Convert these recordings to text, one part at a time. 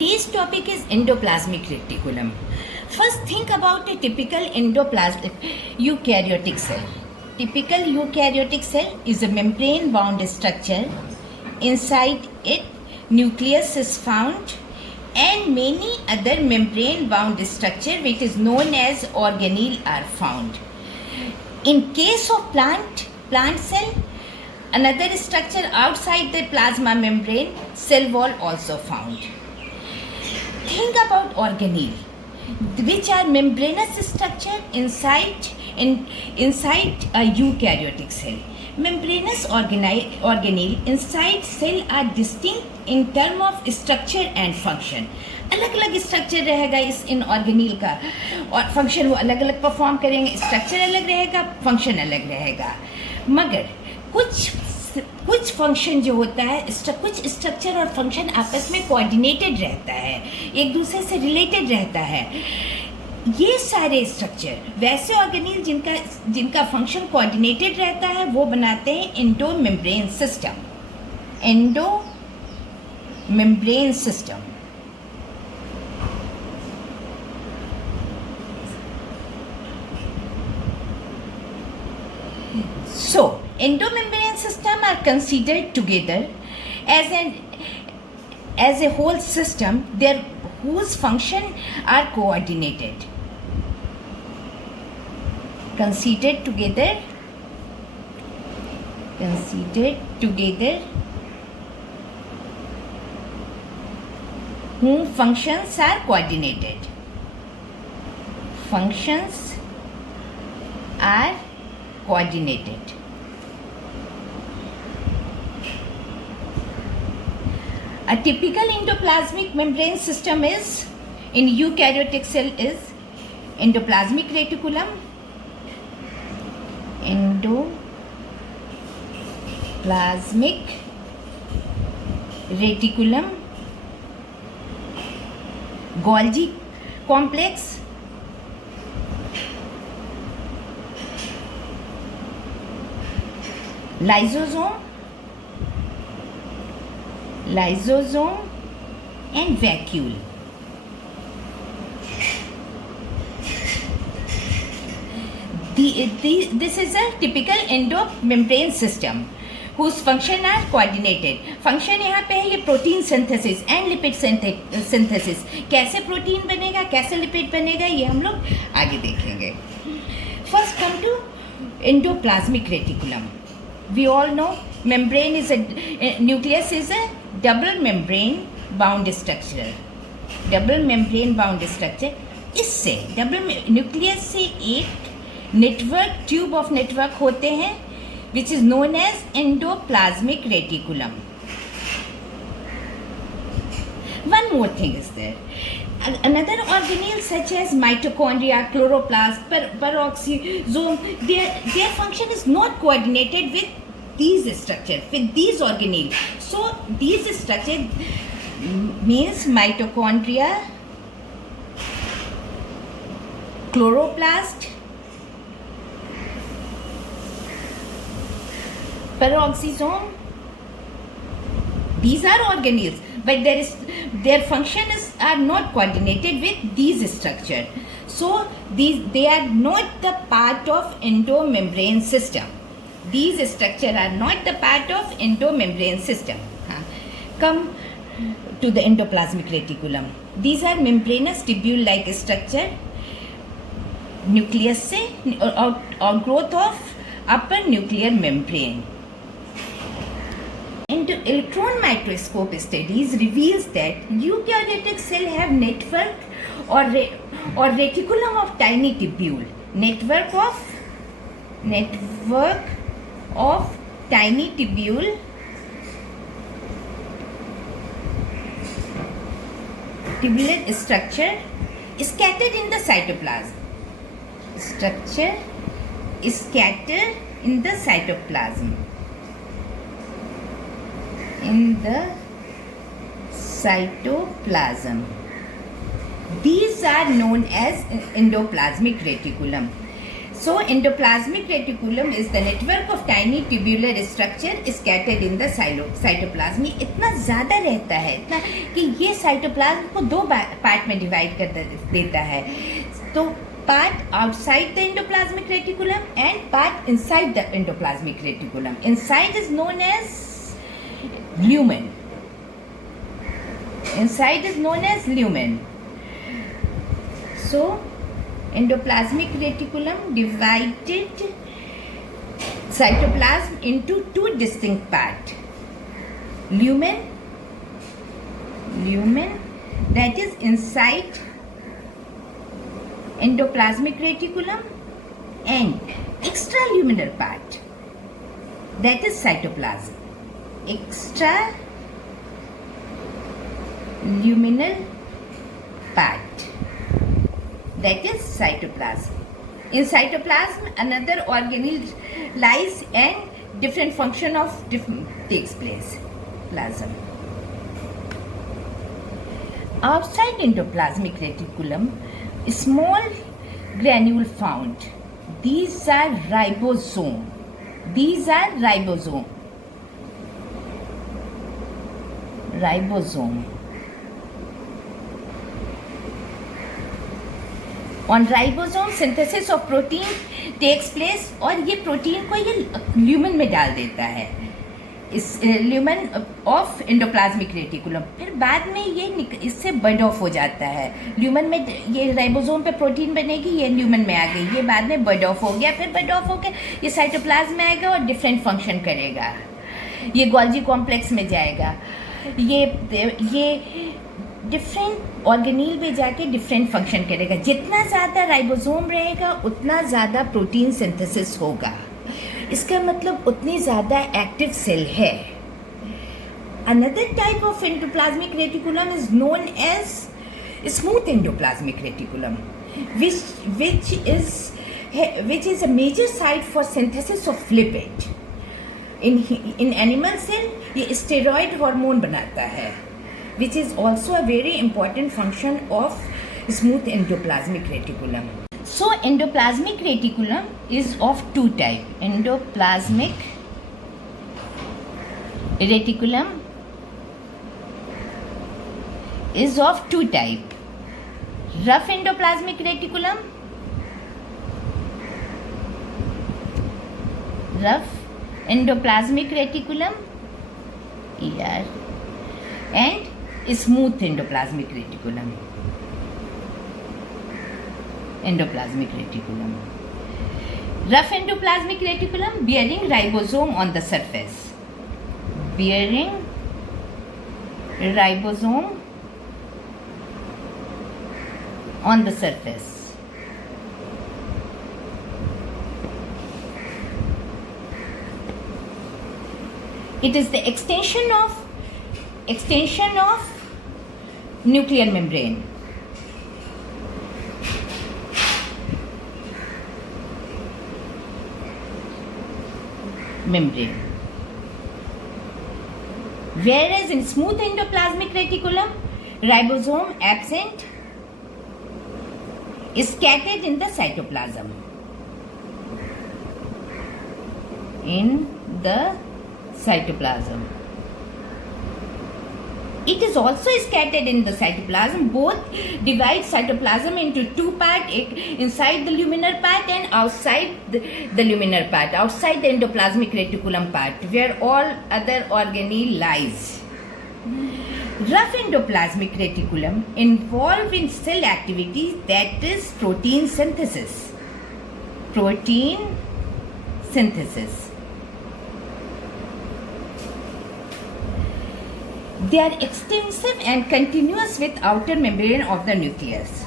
Today's topic is endoplasmic reticulum. First, think about a typical endoplasmic eukaryotic cell. Typical eukaryotic cell is a membrane-bound structure. Inside it, nucleus is found and many other membrane-bound structure which is known as organelle are found. In case of plant cell, another structure outside the plasma membrane, cell wall also found. Think about organelle, which are membranous structure inside a eukaryotic cell. Membranous organelle inside cell are distinct in term of structure and function. अलग अलग structure रहेगा इस इन ऑर्गेनील का और function वो अलग अलग perform करेंगे. स्ट्रक्चर अलग रहेगा, फंक्शन अलग रहेगा. मगर कुछ फंक्शन जो होता है, कुछ स्ट्रक्चर और फंक्शन आपस में कोऑर्डिनेटेड रहता है, एक दूसरे से रिलेटेड रहता है. ये सारे स्ट्रक्चर वैसे ऑर्गेनील जिनका फंक्शन कोऑर्डिनेटेड रहता है वो बनाते हैं endo membrane system. Endo membrane system. So, endomembrane system are considered together as a whole system, whose function are coordinated. Considered together, whose functions are coordinated. Functions are coordinated. A typical endoplasmic membrane system is in eukaryotic cell is endoplasmic reticulum, Golgi complex, lysosome and vacuole. This is a typical endomembrane system whose function are coordinated. Function यहाँ पे है ये protein synthesis and lipid synthesis. कैसे protein बनेगा, कैसे lipid बनेगा, ये हम लोग आगे देखेंगे. First come to endoplasmic reticulum. We all know nucleus is a double membrane bound structure. इससे न्यूक्लियस से एक ट्यूब ऑफ नेटवर्क होते हैं which is known as endoplasmic reticulum. One more thing is there. Another organelle such as mitochondria, chloroplast, peroxisome, their function is not coordinated with these structures, with these organelles. So these structures means mitochondria, chloroplast, peroxisome. These are organelles, but their functions are not coordinated with these structures. So they are not the part of endomembrane system. These structures are not the part of endomembrane system. Come to the endoplasmic reticulum. These are membranous tubule-like structure. Nucleus से outgrowth of upper nuclear membrane. Electron microscope studies reveals that eukaryotic cell have network or reticulum of tiny tubule. Network of tiny tubule tubular structure scattered in the cytoplasm. Structure scattered in the cytoplasm. These are known as endoplasmic reticulum. So endoplasmic reticulum is the network of tiny tubular structure scattered in the cytoplasm. ये इतना ज़्यादा रहता है, इतना कि ये cytoplasm को दो पार्ट में डिवाइड कर देता है. तो part outside the endoplasmic reticulum and part inside the endoplasmic reticulum. Inside is known as lumen. Inside is known as lumen. So endoplasmic reticulum divided cytoplasm into two distinct parts. Lumen, that is inside endoplasmic reticulum, and extraluminar part, that is cytoplasm. Extraluminar part, that is cytoplasm. In cytoplasm, another organelle lies and different function of takes place. Plasm. Outside endoplasmic reticulum, small granule found. These are ribosome. On ribosome synthesis of protein takes place और ये protein को ये lumen में डाल देता है, इस lumen of endoplasmic reticulum. फिर बाद में ये इससे बर्ड ऑफ हो जाता है. ल्यूमन में ये राइबोसोम पे प्रोटीन बनेगी, ये ल्यूमन में आ गई, ये बाद में बर्ड ऑफ हो गया. फिर बर्ड ऑफ होकर ये साइटोप्लाज्म में आएगा और डिफरेंट फंक्शन करेगा. ये गोल्जी कॉम्प्लेक्स में जाएगा, ये डिफरेंट ऑर्गेनील में जाके डिफरेंट फंक्शन करेगा. जितना ज़्यादा राइबोसोम रहेगा उतना ज़्यादा प्रोटीन सिंथेसिस होगा. इसका मतलब उतनी ज़्यादा एक्टिव सेल है. Another type of endoplasmic reticulum is known as smooth endoplasmic reticulum, which is a major site for synthesis of lipid. In animal cell ये steroid hormone बनाता है, which is also a very important function of smooth endoplasmic reticulum. So endoplasmic reticulum is of two type. Endoplasmic reticulum is of two type. Rough endoplasmic reticulum, ER, and smooth endoplasmic reticulum. Rough endoplasmic reticulum bearing ribosome on the surface. It is the extension of nuclear membrane. Whereas in smooth endoplasmic reticulum, ribosome absent is scattered in the cytoplasm. It is also scattered in the cytoplasm. Both divide cytoplasm into two parts, inside the luminar part and outside the luminar part, outside the endoplasmic reticulum part, where all other organelle lies. Rough endoplasmic reticulum involved in cell activity, that is protein synthesis. They are extensive and continuous with outer membrane of the nucleus.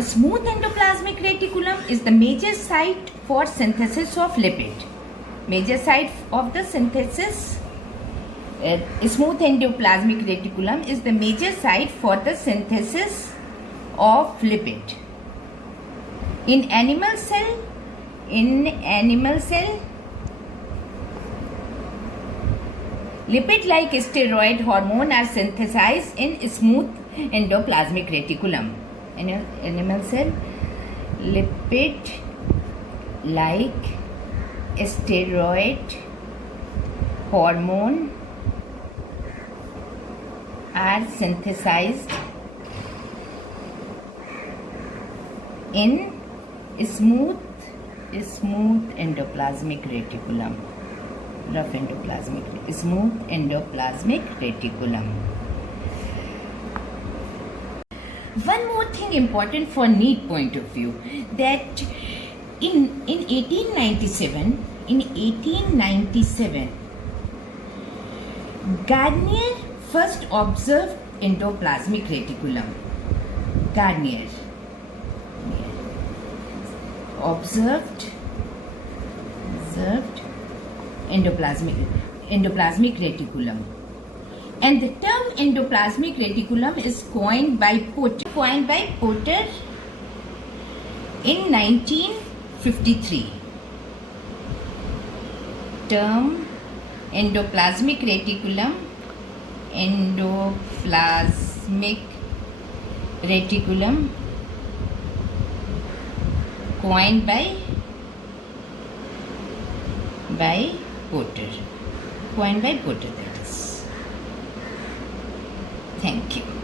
Smooth endoplasmic reticulum is the major site for synthesis of lipid. Smooth endoplasmic reticulum is the major site for the synthesis of lipid. In animal cell, lipid-like steroid hormone are synthesized in smooth endoplasmic reticulum. In animal cell, lipid like steroid hormone are synthesized in smooth endoplasmic reticulum. Smooth endoplasmic reticulum. One more thing important for NEET point of view, that in 1897, Garnier first observed endoplasmic reticulum. Garnier observed endoplasmic reticulum, and the term endoplasmic reticulum is coined by Porter in 1953. Term endoplasmic reticulum coined by Porter, that is. Thank you.